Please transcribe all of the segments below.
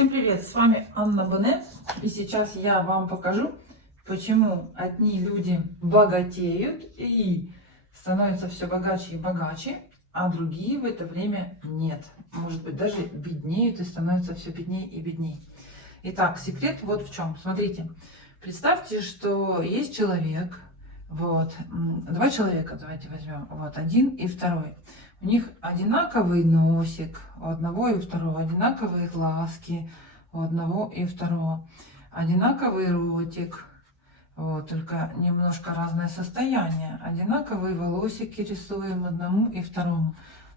Всем привет! С вами Анна Боне. И сейчас я вам покажу, почему одни люди богатеют и становятся все богаче и богаче, а другие в это время нет. Может быть, даже беднеют и становятся все беднее и беднее. Итак, секрет вот в чем. Смотрите, представьте, что есть человек, два человека, давайте возьмем, один и второй. У них одинаковый носик, у одного и у второго, одинаковые глазки, у одного и второго, одинаковый ротик, только немножко разное состояние. Одинаковые волосики рисуем одному и второму.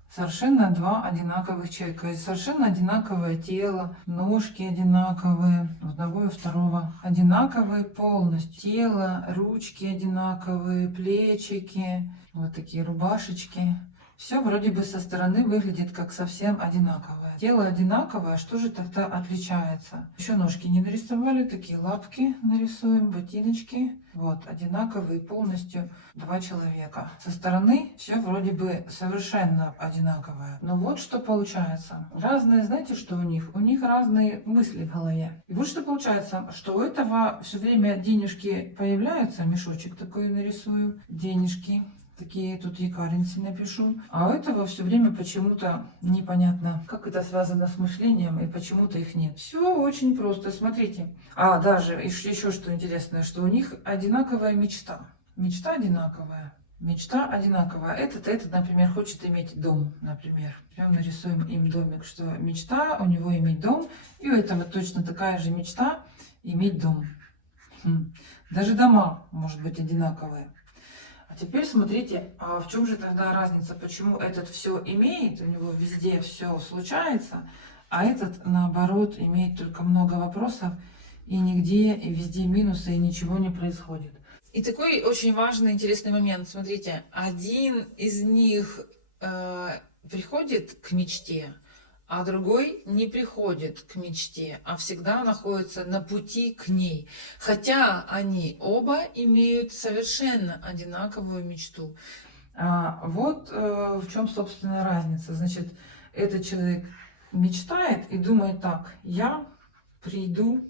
Совершенно два одинаковых человека, и совершенно одинаковое тело, ножки одинаковые, у одного и у второго, одинаковые полностью, тело, ручки одинаковые, плечики, вот такие рубашечки. Все вроде бы со стороны выглядит как совсем одинаковое. Тело одинаковое, что же тогда отличается? Еще ножки не нарисовали, такие лапки нарисуем, ботиночки. Одинаковые полностью два человека. Со стороны все вроде бы совершенно одинаковое. Но вот что получается. Разные, знаете, что у них? У них разные мысли в голове. И вот что получается, что у этого все время денежки появляются, мешочек такой нарисую, денежки. Такие тут якоринцы напишу. А у этого все время почему-то непонятно, как это связано с мышлением, и почему-то их нет. Все очень просто, смотрите. А даже еще что интересное, что у них одинаковая мечта. Мечта одинаковая. Мечта одинаковая. Этот, например, хочет иметь дом, например. Прям нарисуем им домик, что мечта у него иметь дом, и у этого точно такая же мечта иметь дом. Даже дома, может быть, одинаковые. А теперь смотрите, а в чем же тогда разница, почему этот все имеет, у него везде все случается, а этот, наоборот, имеет только много вопросов, и нигде, и везде минусы, и ничего не происходит. И такой очень важный, интересный момент. Смотрите, один из них приходит к мечте, а другой не приходит к мечте, а всегда находится на пути к ней. Хотя они оба имеют совершенно одинаковую мечту. В чем, собственно, разница. Значит, этот человек мечтает и думает так: я приду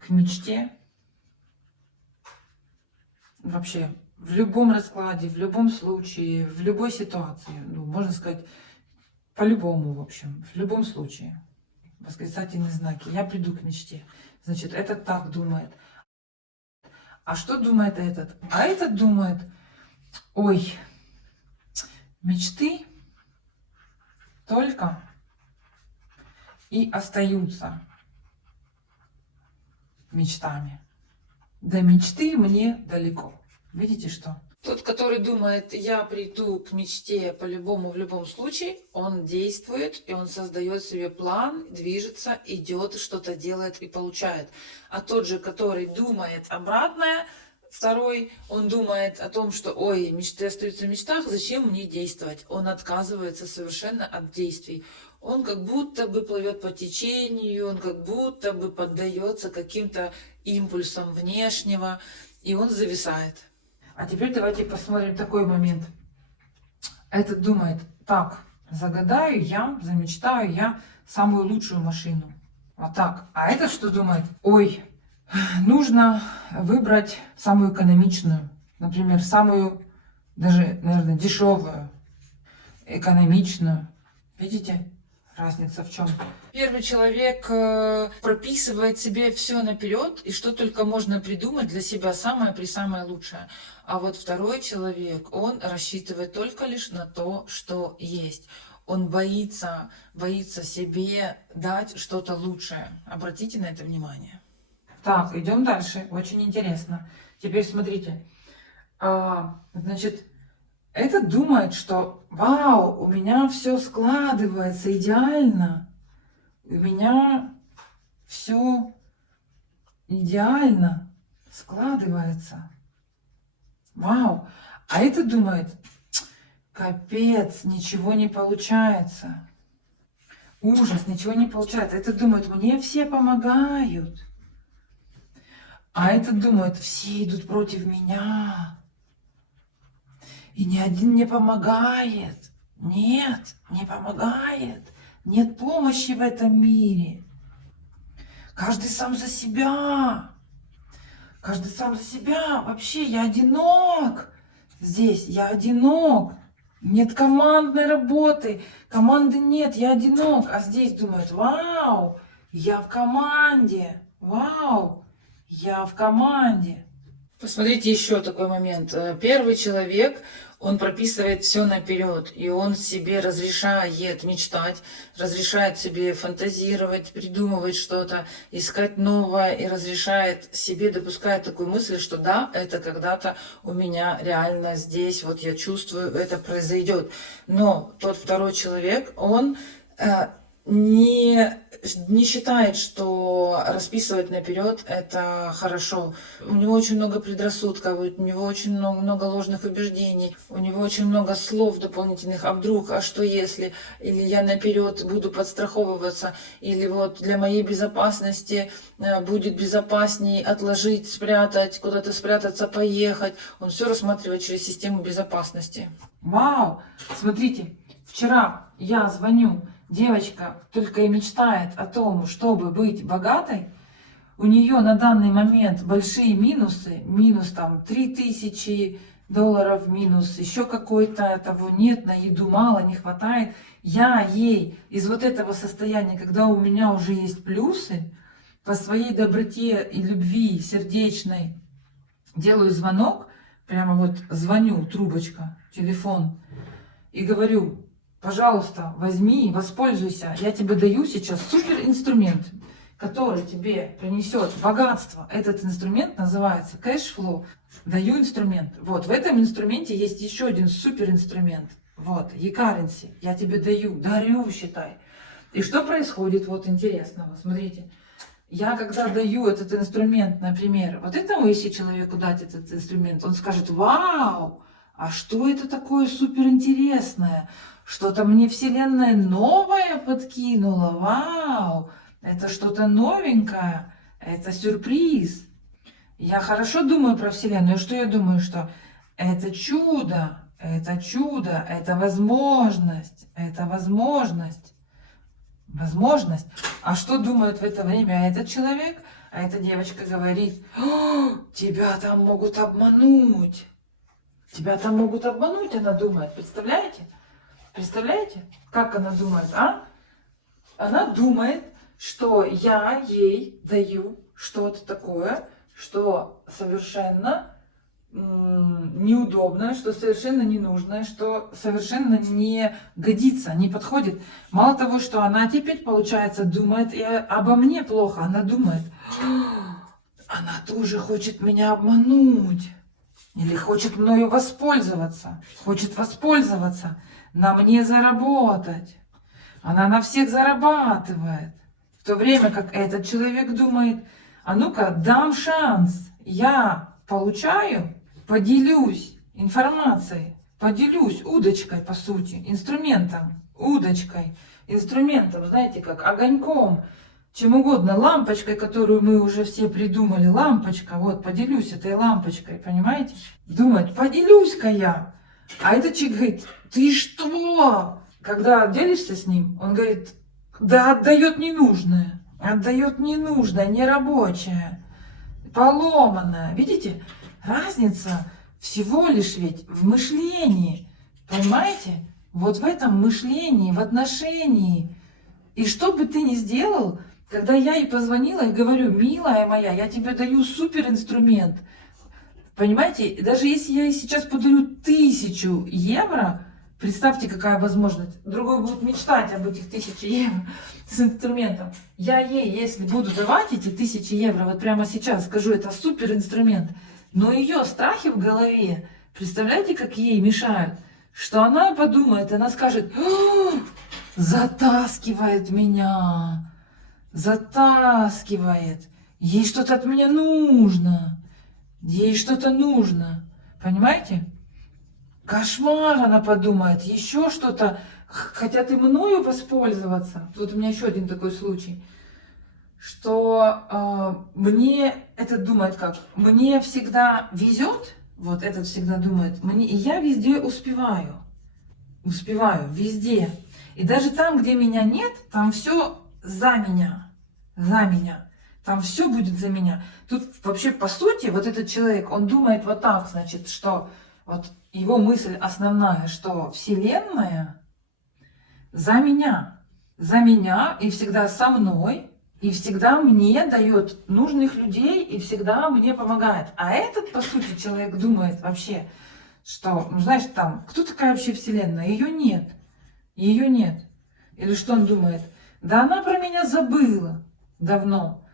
к мечте вообще в любом раскладе, в любом случае, в любой ситуации, можно сказать, по-любому, в общем, в любом случае. Восклицательные знаки. Я приду к мечте. Значит, этот так думает. А что думает этот? А этот думает: ой, мечты только и остаются мечтами. До мечты мне далеко. Видите что? Тот, который думает, я приду к мечте по-любому, в любом случае, он действует, и он создает себе план, движется, идет, что-то делает и получает. А тот же, который думает обратное, второй, он думает о том, что, ой, мечты остаются в мечтах, зачем мне действовать? Он отказывается совершенно от действий. Он как будто бы плывет по течению, он как будто бы поддается каким-то импульсам внешнего, и он зависает. А теперь давайте посмотрим такой момент. Этот думает: так, загадаю я, замечтаю я самую лучшую машину. Вот так. А этот что думает? Ой, нужно выбрать самую экономичную. Например, самую, даже, наверное, дешевую, экономичную. Видите? Разница в чем? Первый человек прописывает себе все наперед, и что только можно придумать для себя самое лучшее. А вот второй человек, он рассчитывает только лишь на то, что есть. Он боится себе дать что-то лучшее. Обратите на это внимание. Так, идем дальше. Очень интересно. Теперь смотрите. Значит, этот думает, что вау, у меня все складывается идеально. У меня все идеально складывается. Вау. А этот думает: капец, ничего не получается. Ужас, ничего не получается. Этот думает: мне все помогают. А этот думает: все идут против меня. И ни один не помогает. Нет, не помогает. Нет помощи в этом мире. Каждый сам за себя. Каждый сам за себя. Вообще, я одинок. Здесь я одинок. Нет командной работы. Команды нет, я одинок. А здесь думают, вау, я в команде. Вау, я в команде. Посмотрите еще такой момент. Первый человек, он прописывает все наперед, и он себе разрешает мечтать, разрешает себе фантазировать, придумывать что-то, искать новое, и разрешает себе, допускает такую мысль, что да, это когда-то у меня реально здесь, вот я чувствую, это произойдет. Но тот второй человек, он не считает, что расписывать наперед это хорошо. У него очень много предрассудков, у него очень много ложных убеждений, у него очень много слов дополнительных. А вдруг, а что если? Или я наперед буду подстраховываться, или вот для моей безопасности будет безопасней отложить, спрятать, куда-то спрятаться, поехать. Он все рассматривает через систему безопасности. Вау! Смотрите, вчера я звоню. Девочка только и мечтает о том, чтобы быть богатой. У нее на данный момент большие минусы. Минус там $3000, минус еще какой-то, того нет, на еду мало, не хватает. Я ей из вот этого состояния, когда у меня уже есть плюсы, по своей доброте и любви сердечной делаю звонок, прямо вот звоню, трубочка, телефон, и говорю: пожалуйста, возьми, воспользуйся. Я тебе даю сейчас супер инструмент, который тебе принесет богатство. Этот инструмент называется кэшфлоу. Даю инструмент. Вот, в этом инструменте есть еще один супер инструмент. Вот, e-currency. Я тебе дарю, считай. И что происходит, вот интересного, смотрите. Я когда даю этот инструмент, например, вот этому, если человеку дать этот инструмент, он скажет: вау, а что это такое суперинтересное? Что-то мне Вселенная новое подкинула, вау, это что-то новенькое, это сюрприз. Я хорошо думаю про Вселенную, что я думаю, что это чудо, это возможность, возможность. А что думает в это время этот человек? А эта девочка говорит: тебя там могут обмануть. Тебя там могут обмануть, она думает, представляете? Представляете, как она думает, а? Она думает, что я ей даю что-то такое, что совершенно неудобное, что совершенно ненужное, что совершенно не годится, не подходит. Мало того, что она теперь, получается, думает и обо мне плохо, она думает: она тоже хочет меня обмануть. Или хочет мною воспользоваться, на мне заработать. Она на всех зарабатывает. В то время как этот человек думает: а ну-ка, дам шанс. Я получаю, поделюсь информацией, поделюсь удочкой, по сути, инструментом, удочкой, инструментом, знаете, как огоньком, чем угодно, лампочкой, которую мы уже все придумали, лампочка, вот, поделюсь этой лампочкой, понимаете? Думает: поделюсь-ка я. А этот человек говорит: ты что? Когда делишься с ним, он говорит: да, отдает ненужное, нерабочее, поломанное. Видите, разница всего лишь ведь в мышлении, понимаете? Вот в этом мышлении, в отношении. И что бы ты ни сделал, когда я ей позвонила и говорю: милая моя, я тебе даю супер инструмент. Понимаете, даже если я ей сейчас подарю 1000 евро, представьте, какая возможность. Другой будет мечтать об этих 1000 евро с инструментом. Я ей, если буду давать эти 1000 евро, вот прямо сейчас скажу: это супер инструмент, но ее страхи в голове, представляете, как ей мешают? Что она подумает, она скажет: затаскивает меня, затаскивает, ей что-то от меня нужно, понимаете? Кошмар, она подумает, еще что-то, хотят и мною воспользоваться. Вот у меня еще один такой случай, что мне, этот думает как, мне всегда везет, вот этот всегда думает, и я везде успеваю, везде. И даже там, где меня нет, там все за меня. За меня. Там все будет за меня. Тут вообще, по сути, вот этот человек, он думает вот так, значит, что вот его мысль основная, что Вселенная за меня. За меня и всегда со мной. И всегда мне дает нужных людей, и всегда мне помогает. А этот, по сути, человек думает вообще, что, ну, знаешь, там, кто такая вообще Вселенная? Ее нет. Ее нет. Или что он думает? Да она про меня забыла давно.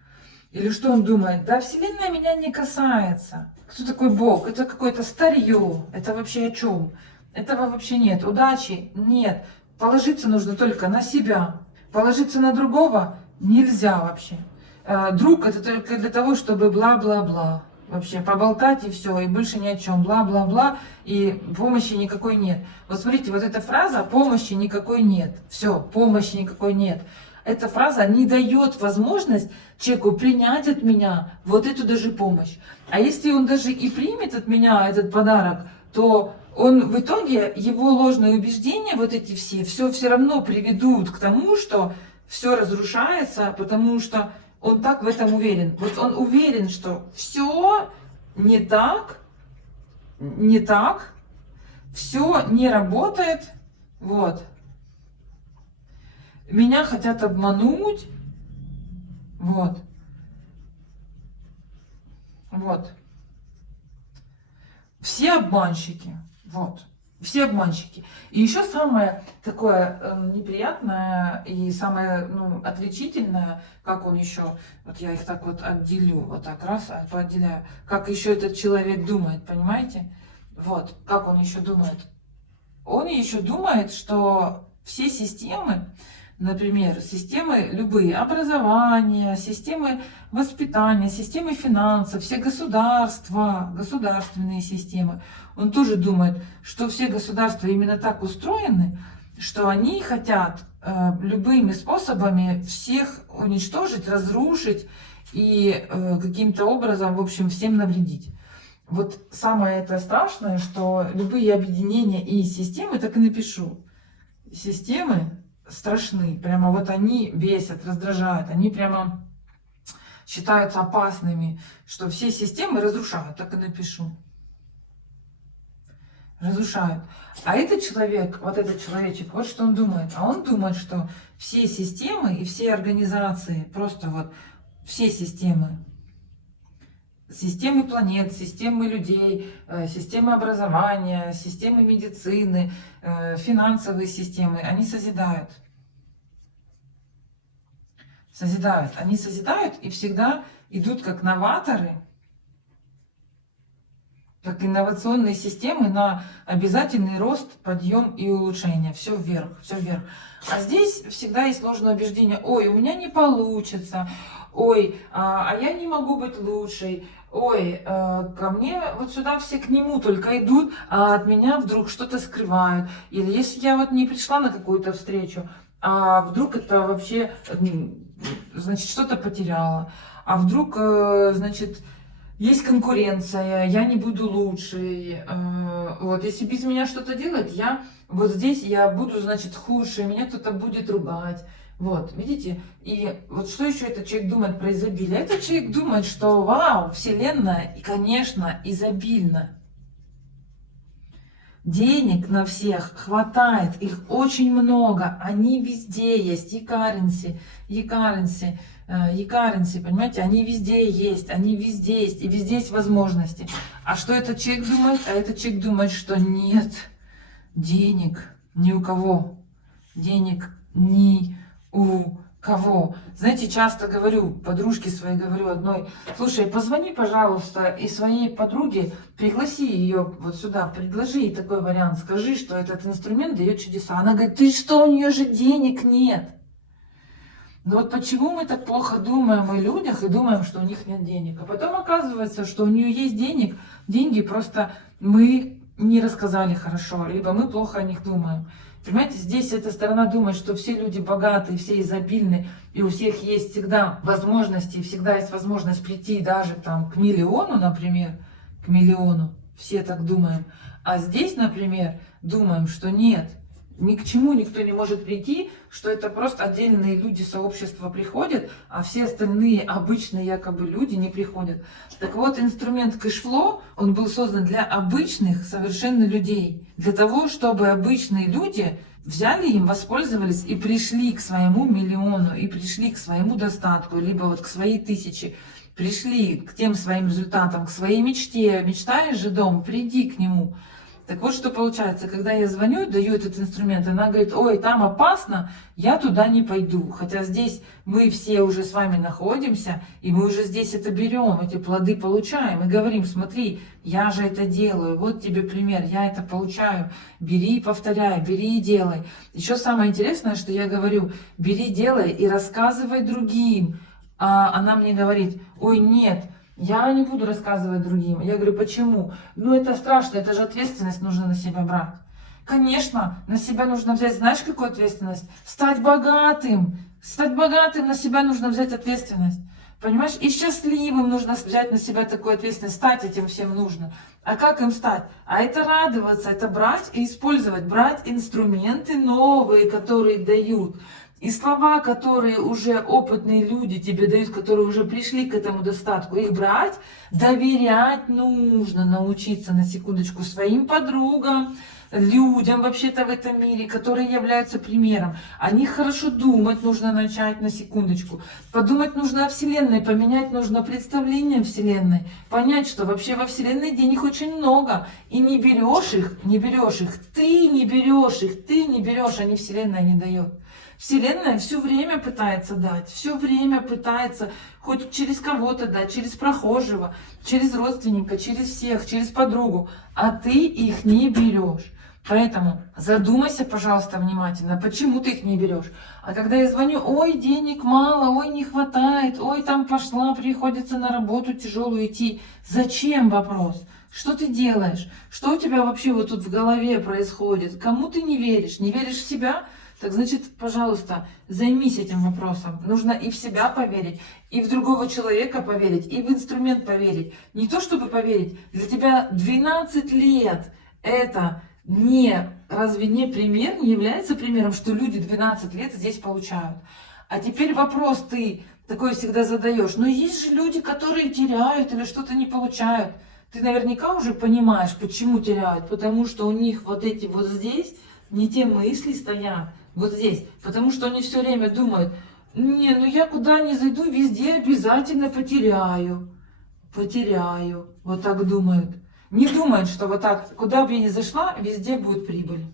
Или что он думает? Да Вселенная меня не касается. Кто такой Бог? Это какое-то старье. Это вообще о чем? Этого вообще нет. Удачи нет. Положиться нужно только на себя. Положиться на другого нельзя вообще. Друг это только для того, чтобы бла-бла-бла. Вообще поболтать и все, и больше ни о чем. Бла-бла-бла, и помощи никакой нет. Вот смотрите, вот эта фраза «помощи никакой нет». Все, помощи никакой нет. Эта фраза не дает возможность человеку принять от меня вот эту даже помощь. А если он даже и примет от меня этот подарок, то он в итоге, его ложные убеждения, вот эти все равно приведут к тому, что все разрушается, потому что он так в этом уверен. Вот он уверен, что все не так, все не работает, вот. Меня хотят обмануть, вот. Вот. Все обманщики, вот. Все обманщики. И еще самое такое неприятное и самое отличительное, как он еще, вот я их так вот отделю, вот так раз, поотделяю, как еще этот человек думает, понимаете? Вот, как он еще думает. Он еще думает, что все системы, например, системы любые, образования, системы воспитания, системы финансов, все государства, государственные системы. Он тоже думает, что все государства именно так устроены, что они хотят любыми способами всех уничтожить, разрушить и каким-то образом, в общем, всем навредить. Вот самое это страшное, что любые объединения и системы, так и напишу, системы страшны, прямо вот они бесят, раздражают, они прямо считаются опасными, что все системы разрушают, так и напишу. Разрушают. А этот человек, вот этот человечек, вот что он думает. А он думает, что все системы и все организации, просто вот все системы, системы планет, системы людей, системы образования, системы медицины, финансовые системы, они созидают. Созидают. Они созидают и всегда идут как новаторы, как инновационные системы на обязательный рост, подъем и улучшение. Все вверх, все вверх. А здесь всегда есть ложное убеждение. Ой, у меня не получится. Ой, а я не могу быть лучшей. Ой, ко мне вот сюда все к нему только идут, а от меня вдруг что-то скрывают. Или если я вот не пришла на какую-то встречу, а вдруг это вообще, значит, что-то потеряла. А вдруг, значит, есть конкуренция, я не буду лучшей. Вот, если без меня что-то делать, я вот здесь я буду, значит, хуже, меня кто-то будет ругать. Вот, видите? И вот что еще этот человек думает про изобилие? Этот человек думает, что вау, Вселенная, и, конечно, изобильна. Денег на всех хватает, их очень много, они везде есть, e-currency, понимаете, они везде есть, и везде есть возможности. А что этот человек думает? А этот человек думает, что нет денег ни у кого, денег ни у кого. Знаете, часто говорю, подружке своей говорю одной, слушай, позвони, пожалуйста, и своей подруге пригласи ее вот сюда, предложи ей такой вариант, скажи, что этот инструмент дает чудеса. Она говорит, ты что, у нее же денег нет. Но вот почему мы так плохо думаем о людях и думаем, что у них нет денег? А потом оказывается, что у нее есть деньги, просто мы не рассказали хорошо, либо мы плохо о них думаем. Понимаете, здесь эта сторона думает, что все люди богатые, все изобильны, и у всех есть всегда возможности, всегда есть возможность прийти даже там к миллиону, например, к миллиону. Все так думаем. А здесь, например, думаем, что нет, Ни к чему никто не может прийти, что это просто отдельные люди сообщества приходят, а все остальные обычные якобы люди не приходят. Так вот, инструмент кэшфлоу, он был создан для обычных совершенно людей. Для того, чтобы обычные люди взяли им, воспользовались и пришли к своему миллиону, и пришли к своему достатку, либо вот к своей 1000. Пришли к тем своим результатам, к своей мечте. Мечтаешь же дом, приди к нему. Так вот, что получается, когда я звоню, даю этот инструмент, она говорит: ой, там опасно, я туда не пойду. Хотя здесь мы все уже с вами находимся, и мы уже здесь это берем, эти плоды получаем. И говорим: смотри, я же это делаю, вот тебе пример, я это получаю. Бери и повторяй, бери и делай. Еще самое интересное, что я говорю: бери, делай и рассказывай другим. А она мне говорит: ой, нет, я не буду рассказывать другим. Я говорю: почему? Ну это страшно, это же ответственность нужно на себя брать. Конечно, на себя нужно взять, знаешь, какую ответственность? Стать богатым. Стать богатым, на себя нужно взять ответственность. Понимаешь? И счастливым нужно взять на себя такую ответственность. Стать этим всем нужно. А как им стать? А это радоваться, это брать и использовать. Брать инструменты новые, которые дают. И слова, которые уже опытные люди тебе дают, которые уже пришли к этому достатку, их брать, доверять нужно, научиться, на секундочку, своим подругам, людям вообще-то в этом мире, которые являются примером. О них хорошо думать нужно начать, на секундочку. Подумать нужно о Вселенной, поменять нужно представление о Вселенной. Понять, что вообще во Вселенной денег очень много. И не берешь их, ты не берешь, а не Вселенная не дает. Вселенная все время пытается дать, все время пытается хоть через кого-то дать, через прохожего, через родственника, через всех, через подругу, а ты их не берешь. Поэтому задумайся, пожалуйста, внимательно, почему ты их не берешь. А когда я звоню: ой, денег мало, ой, не хватает, ой, там пошла, приходится на работу тяжелую идти. Зачем вопрос? Что ты делаешь? Что у тебя вообще вот тут в голове происходит? Кому ты не веришь? Не веришь в себя? Так значит, пожалуйста, займись этим вопросом. Нужно и в себя поверить, и в другого человека поверить, и в инструмент поверить. Не то чтобы поверить, для тебя 12 лет это разве не пример, не является примером, что люди 12 лет здесь получают. А теперь вопрос ты такой всегда задаешь: но есть же люди, которые теряют или что-то не получают. Ты наверняка уже понимаешь, почему теряют, потому что у них вот эти вот здесь не те мысли стоят. Вот здесь, потому что они все время думают: не, ну я куда ни зайду, везде обязательно потеряю. Вот так думают. Не думают, что вот так, куда бы я ни зашла, везде будет прибыль.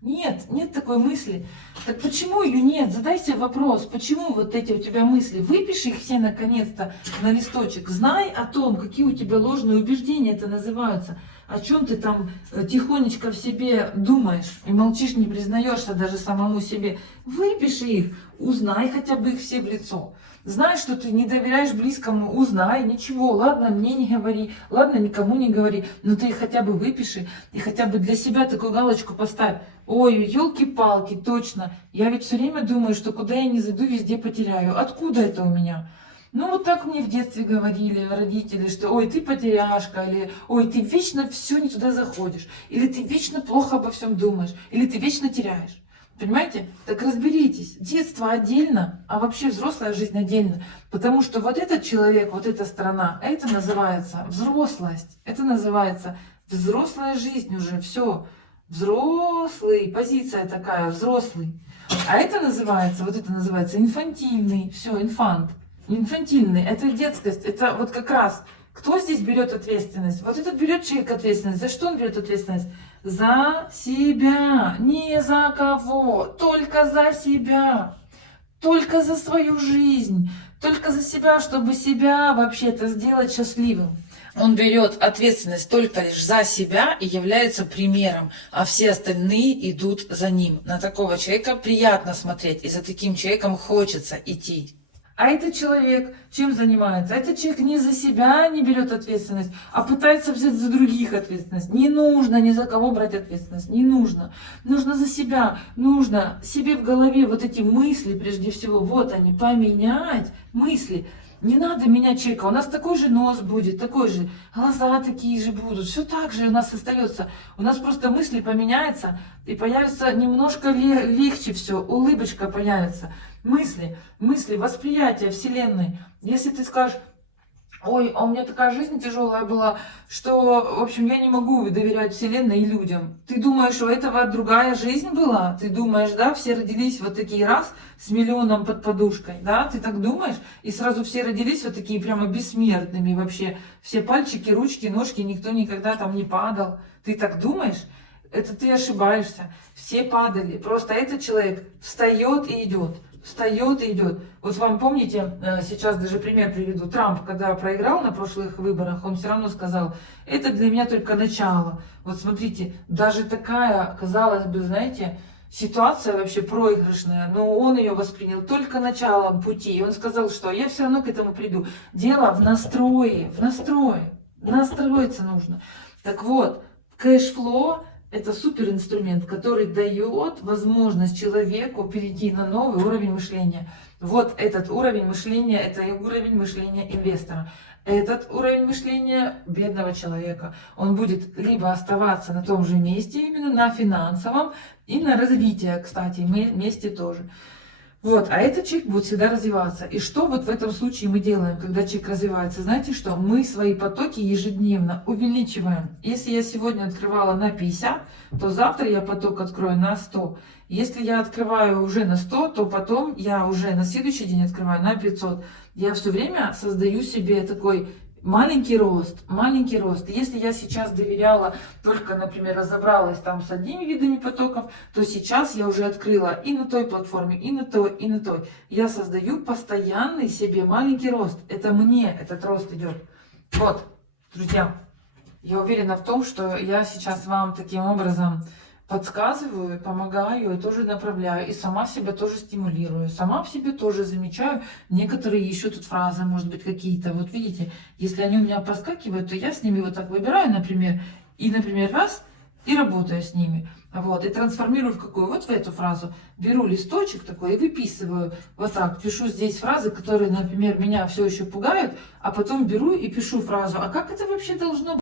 Нет такой мысли. Так почему ее нет? Задай себе вопрос, почему вот эти у тебя мысли? Выпиши их все наконец-то на листочек. Знай о том, какие у тебя ложные убеждения это называются. О чем ты там тихонечко в себе думаешь и молчишь, не признаешься даже самому себе. Выпиши их, узнай хотя бы их все в лицо. Знаешь, что ты не доверяешь близкому, узнай, ничего, ладно, мне не говори, ладно, никому не говори, но ты их хотя бы выпиши и хотя бы для себя такую галочку поставь. Ой, елки-палки, точно, я ведь все время думаю, что куда я ни зайду, везде потеряю. Откуда это у меня? Ну, вот так мне в детстве говорили родители, что ой, ты потеряшка, или ой, ты вечно все не туда заходишь, или ты вечно плохо обо всем думаешь, или ты вечно теряешь. Понимаете? Так разберитесь. Детство отдельно, а вообще взрослая жизнь отдельно. Потому что вот этот человек, вот эта сторона, это называется взрослость. Это называется взрослая жизнь уже. Все. Взрослый. Позиция такая, взрослый. А это называется, вот это называется инфантильный. Все, инфант. Инфантильный. Это детскость. Это вот как раз... Кто здесь берет ответственность? Вот этот берет человек ответственность. За что он берет ответственность? За себя, не за кого, только за себя, только за свою жизнь, только за себя, чтобы себя вообще-то сделать счастливым. Он берет ответственность только лишь за себя и является примером, а все остальные идут за ним. На такого человека приятно смотреть, и за таким человеком хочется идти. А этот человек чем занимается? Этот человек не за себя не берет ответственность, а пытается взять за других ответственность. Не нужно ни за кого брать ответственность, не нужно. Нужно за себя, нужно себе в голове вот эти мысли, прежде всего, вот они, поменять мысли. Не надо менять человека, у нас такой же нос будет, такой же, глаза такие же будут, все так же у нас остается. У нас просто мысли поменяются, и появится немножко легче все, улыбочка появится. Мысли, восприятие Вселенной. Если ты скажешь, ой, а у меня такая жизнь тяжелая была, что, в общем, я не могу доверять Вселенной и людям. Ты думаешь, у этого другая жизнь была? Ты думаешь, да, все родились вот такие раз, с миллионом под подушкой, да? Ты так думаешь? И сразу все родились вот такие прямо бессмертными вообще. Все пальчики, ручки, ножки, никто никогда там не падал. Ты так думаешь? Это ты ошибаешься. Все падали. Просто этот человек встает и идет. Встает и идет. Вот вам помните, сейчас даже пример приведу. Трамп, когда проиграл на прошлых выборах, он все равно сказал, это для меня только начало. Вот смотрите, даже такая, казалось бы, знаете, ситуация вообще проигрышная, но он ее воспринял только началом пути. И он сказал, что я все равно к этому приду. Дело в настрое, настроиться нужно. Так вот, кэшфлоу — это суперинструмент, который дает возможность человеку перейти на новый уровень мышления. Вот этот уровень мышления, это уровень мышления инвестора. Этот уровень мышления бедного человека. Он будет либо оставаться на том же месте, именно на финансовом, и на развитие, кстати, месте тоже. Вот, а этот человек будет всегда развиваться. И что вот в этом случае мы делаем, когда человек развивается? Знаете что? Мы свои потоки ежедневно увеличиваем. Если я сегодня открывала на 50, то завтра я поток открою на 100. Если я открываю уже на 100, то потом я уже на следующий день открываю на 500. Я все время создаю себе такой маленький рост, маленький рост. Если я сейчас доверяла, только, например, разобралась там с одними видами потоков, то сейчас я уже открыла и на той платформе, и на той, и на той. Я создаю постоянный себе маленький рост. Это мне этот рост идет. Вот, друзья, я уверена в том, что я сейчас вам таким образом подсказываю, помогаю и тоже направляю, и сама себя тоже стимулирую, сама в себе тоже замечаю некоторые еще тут фразы, может быть, какие-то, вот видите, если они у меня проскакивают, то я с ними вот так выбираю, например, раз, и работаю с ними, вот, и трансформирую в какую, вот в эту фразу, беру листочек такой и выписываю, вот так, пишу здесь фразы, которые, например, меня все еще пугают, а потом беру и пишу фразу, а как это вообще должно быть?